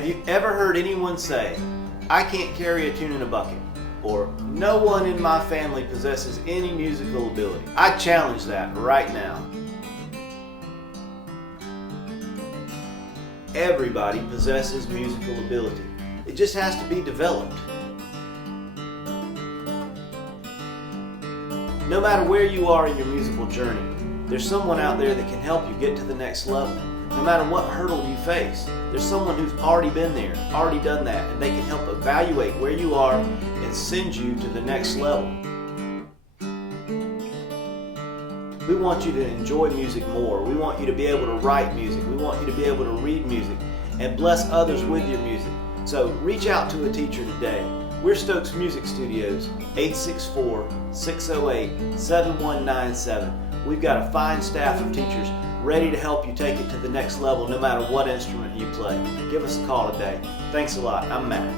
Have you ever heard anyone say, "I can't carry a tune in a bucket," or "No one in my family possesses any musical ability"? I challenge that right now. Everybody possesses musical ability. It just has to be developed. No matter where you are in your musical journey, there's someone out there that can help you get to the next level. No matter what hurdle you face, there's someone who's already been there, already done that, and they can help evaluate where you are and send you to the next level. We want you to enjoy music more. We want you to be able to write music. We want you to be able to read music and bless others with your music. So reach out to a teacher today. We're Stokes Music Studios, 864-608-7197. We've got a fine staff of teachers ready to help you take it to the next level no matter what instrument you play. Give us a call today. Thanks a lot. I'm Matt.